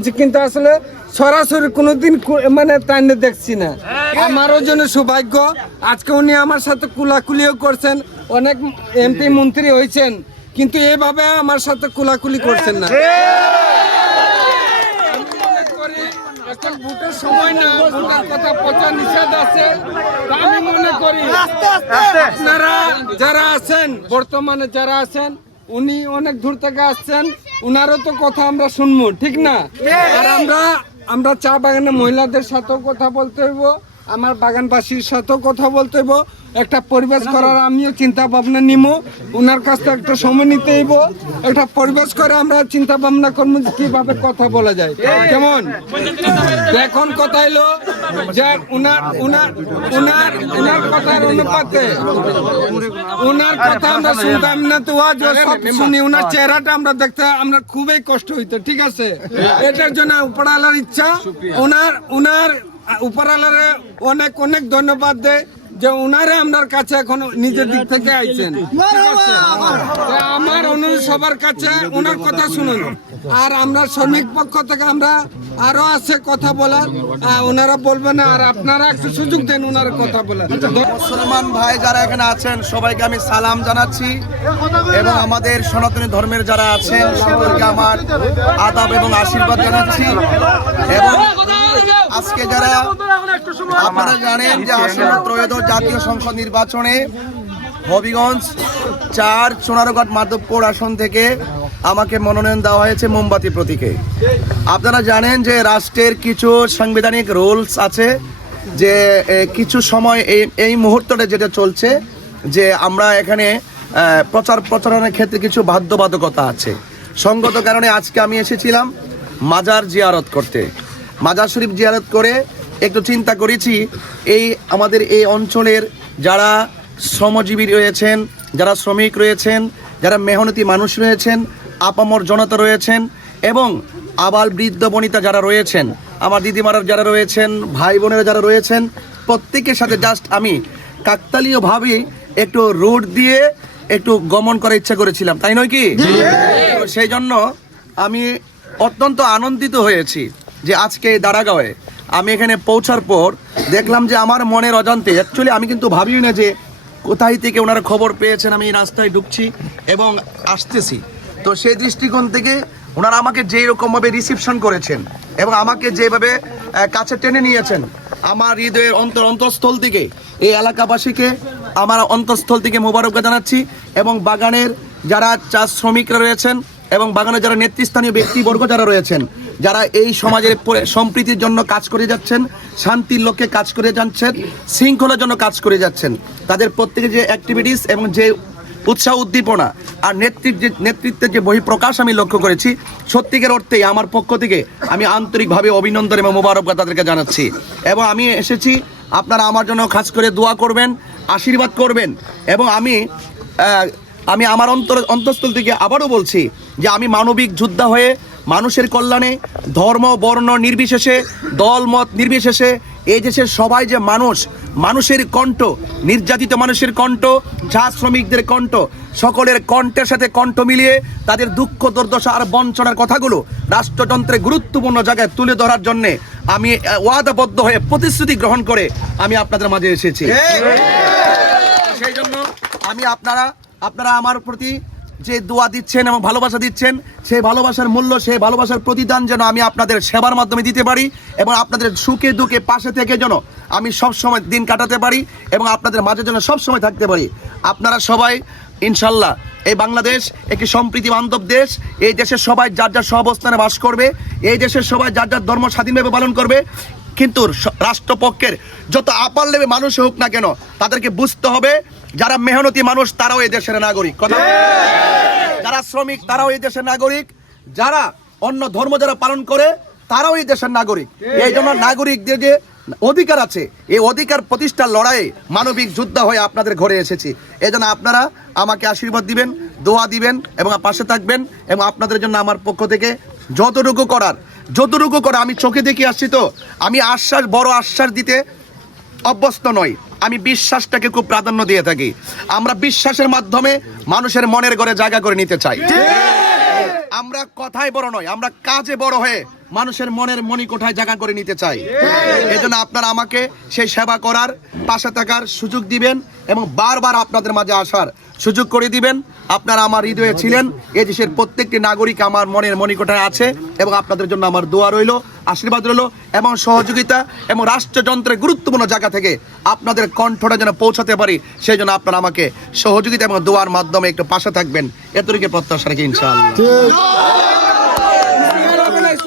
কিন্তু আসলে সরাসরি কোনোদিন মানে তাইনে দেখছি না। আমারও জন্য সৌভাগ্য, আজকে উনি আমার সাথে কুলাকুলিও করছেন, অনেক এমপি মন্ত্রী হয়েছেন, কিন্তু এভাবে আমার সাথে কুলাকুলি করছেন না। এখন ভোটের সময় না, ভোটের কথা প্রচার নিষেধ আছে। আমি মনে করি আপনারা যারা আছেন, বর্তমানে যারা আছেন, উনি অনেক দূর থেকে আসছেন, উনারও তো কথা আমরা শুনবো, ঠিক না? আর আমরা চা বাগানের মহিলাদের সাথেও কথা বলতে হইব, আমার বাগানবাসীর সাথেও কথা বলতে হইব, একটা পরিবেশ করার আমিও চিন্তা ভাবনা নিব, উনার কাছ থেকে একটা সময় নিতে হইব, একটা পরিবেশ করে আমরা চিন্তা ভাবনা করবো কিভাবে কথা বলা যায়। কেমন এখন কথা হইলো যে উনার কথার অনুপাতে উনার কথা আমরা শুনতাম না, তো সব শুনি, উনার চেহারাটা আমরা দেখতে আমরা খুবই কষ্ট হইতো, ঠিক আছে? এটার জন্য উপরওয়ালার ইচ্ছা, উনার উপরওয়ালারে অনেক অনেক ধন্যবাদ দেয় যে উনারা আপনার কাছে এখন নিজের দিক থেকে আইছেন। আমার অনুরোধ সবার কাছে উনার কথা শুনুন। আর আমরা শ্রমিক পক্ষ থেকে আমরা আরো আছে কথা বলার, ওনারা বলবেন আর আপনারা একটু সুযোগ দেন ওনার কথা বলার। মুসলমান ভাই যারা এখানে আছেন সবাইকে আমি সালাম জানাচ্ছি, এবং আমাদের সনাতনী ধর্মের যারা আছেন সকলকে আমার আদাব এবং আশীর্বাদ জানাচ্ছি। এবং আজকে যারা আপনারা জানেন যে আসন্ন ত্রয়োদশ জাতীয় সংসদ নির্বাচনে হবিগঞ্জ ৪ সোনারঘাট মাধবপুর আসন থেকে আমাকে মনোনয়ন দেওয়া হয়েছে মোমবাতি প্রতীকে। আপনারা জানেন যে রাষ্ট্রের কিছু সাংবিধানিক রুলস আছে, যে কিছু সময় এই মুহূর্তটা যেটা চলছে, যে আমরা এখানে প্রচারণের ক্ষেত্রে কিছু বাধ্যবাধকতা আছে। সঙ্গত কারণে আজকে আমি এসেছিলাম মাজার জিয়ারত করতে। মাজার শরীফ জিয়ারত করে একটু চিন্তা করেছি, আমাদের এই অঞ্চলের যারা শ্রমজীবী রয়েছেন, যারা শ্রমিক রয়েছেন, যারা মেহনতি মানুষ রয়েছেন, আপামর জনতা রয়েছেন, এবং আবাল বৃদ্ধ বনিতা যারা রয়েছেন, আমার দিদিমারা যারা রয়েছেন, ভাই বোনেরা যারা রয়েছেন, প্রত্যেকের সাথে জাস্ট আমি কাকতালীয়ভাবে একটু রুট দিয়ে একটু গমন করার ইচ্ছা করেছিলাম, তাই নয় কি? সেই জন্য আমি অত্যন্ত আনন্দিত হয়েছি যে আজকে দাঁড়াগাঁওয়ে আমি এখানে পৌঁছার পর দেখলাম যে আমার মনের অজান্তে, অ্যাকচুয়ালি আমি কিন্তু ভাবিও না যে কোথায় থেকে ওনারা খবর পেয়েছেন আমি এই রাস্তায় ঢুকছি এবং আসতেছি। তো সেই দৃষ্টিকোণ থেকে ওনারা আমাকে যেই রকমভাবে রিসিপশন করেছেন এবং আমাকে যেভাবে কাছে টেনে নিয়েছেন, আমার হৃদয়ের অন্তঃস্থল থেকে এই এলাকাবাসীকে আমার অন্তঃস্থল থেকে মোবারকবাদ জানাচ্ছি। এবং বাগানের যারা চা শ্রমিকরা রয়েছেন এবং বাগানের যারা নেতৃস্থানীয় ব্যক্তিবর্গ যারা রয়েছেন, যারা এই সমাজের সম্প্রীতির জন্য কাজ করে যাচ্ছেন, শান্তির লক্ষ্যে কাজ করে যাচ্ছেন, শৃঙ্খলার জন্য কাজ করে যাচ্ছেন, তাদের প্রত্যেকের যে অ্যাক্টিভিটিস এবং যে উৎসাহ উদ্দীপনা আর নেতৃত্বের যে বহিঃপ্রকাশ আমি লক্ষ্য করেছি, সত্যিকার অর্থেই আমার পক্ষ থেকে আমি আন্তরিকভাবে অভিনন্দন এবং মোবারকবাদ তাদেরকে জানাচ্ছি। এবং আমি এসেছি, আপনারা আমার জন্য খাস করে দোয়া করবেন, আশীর্বাদ করবেন। এবং আমি আমার অন্তঃস্থল থেকে আবারও বলছি যে আমি মানবিক যোদ্ধা হয়ে মানুষের কল্যাণে ধর্ম বর্ণ নির্বিশেষে, দল মত নির্বিশেষে এই দেশের সবাই যে মানুষের কণ্ঠ, নির্যাতিত মানুষের কণ্ঠ, চা শ্রমিকদের কণ্ঠ, সকলের কণ্ঠের সাথে কণ্ঠ মিলিয়ে তাদের দুঃখ দুর্দশা আর বঞ্চনার কথাগুলো রাষ্ট্রযন্ত্রে গুরুত্বপূর্ণ জায়গায় তুলে ধরার জন্যে আমি ওয়াদাবদ্ধ হয়ে প্রতিশ্রুতি গ্রহণ করে আমি আপনাদের মাঝে এসেছি। সেই জন্য আমি আপনারা আমার প্রতি যে দোয়া দিচ্ছেন এবং ভালোবাসা দিচ্ছেন, সেই ভালোবাসার মূল্য, সেই ভালোবাসার প্রতিদান যেন আমি আপনাদের সেবার মাধ্যমে দিতে পারি এবং আপনাদের সুখে দুঃখে পাশে থেকে যেন আমি সব সময় দিন কাটাতে পারি এবং আপনাদের মাঝে যেন সব সময় থাকতে পারি। আপনারা সবাই ইনশাল্লাহ, এই বাংলাদেশ একটি সম্প্রীতি বান্ধব দেশ, এই দেশের সবাই যার যার সহাবস্থানে বাস করবে, এই দেশের সবাই যার যার ধর্ম স্বাধীনভাবে পালন করবে। কিন্তু রাষ্ট্রপক্ষের যত আপার লেবে মানুষ হোক না কেন, তাদেরকে বুঝতে হবে যারা মেহনতি মানুষ তারাও এই দেশের নাগরিক, যারা শ্রমিক তারাও এই দেশের নাগরিক, যারা অন্য ধর্ম যারা পালন করে তারাও এই দেশের নাগরিক। এই জন্য নাগরিকদের যে অধিকার আছে, এই অধিকার প্রতিষ্ঠার লড়াইয়ে মানবিক যোদ্ধা হয়ে আপনাদের ঘরে এসেছি। এই জন্য আপনারা আমাকে আশীর্বাদ দিবেন, দোয়া দিবেন এবং পাশে থাকবেন। এবং আপনাদের জন্য আমার পক্ষ থেকে যতটুকু করে আমি চোখে দেখে আসছি, তো আমি বড় আশ্বাস দিতে অভ্যস্ত নই, আমি বিশ্বাসটাকে খুব প্রাধান্য দিয়ে থাকি। আমরা বিশ্বাসের মাধ্যমে মানুষের মনের ঘরে জায়গা করে নিতে চাই। আমরা কথায় বড় নয়, আমরা কাজে বড় হয়ে মানুষের মনের মণিকোঠায় জায়গা করে নিতে চাই। এই জন্য আপনারা আমাকে সেই সেবা করার, পাশে থাকার সুযোগ দিবেন এবং বারবার আপনাদের মাঝে আসার সুযোগ করে দিবেন। আপনারা আমার হৃদয়ে ছিলেন, এই দেশের প্রত্যেকটি নাগরিক আমার মনের মণিকোঠায় আছে এবং আপনাদের জন্য আমার দোয়া রইল, আশীর্বাদ রইল এবং সহযোগিতা এবং রাষ্ট্রযন্ত্রের গুরুত্বপূর্ণ জায়গা থেকে আপনাদের কণ্ঠটা যেন পৌঁছাতে পারি, সেই জন্য আপনারা আমাকে সহযোগিতা এবং দোয়ার মাধ্যমে একটু পাশে থাকবেন, এতটুকু প্রত্যাশা রাখি ইনশাআল্লাহ।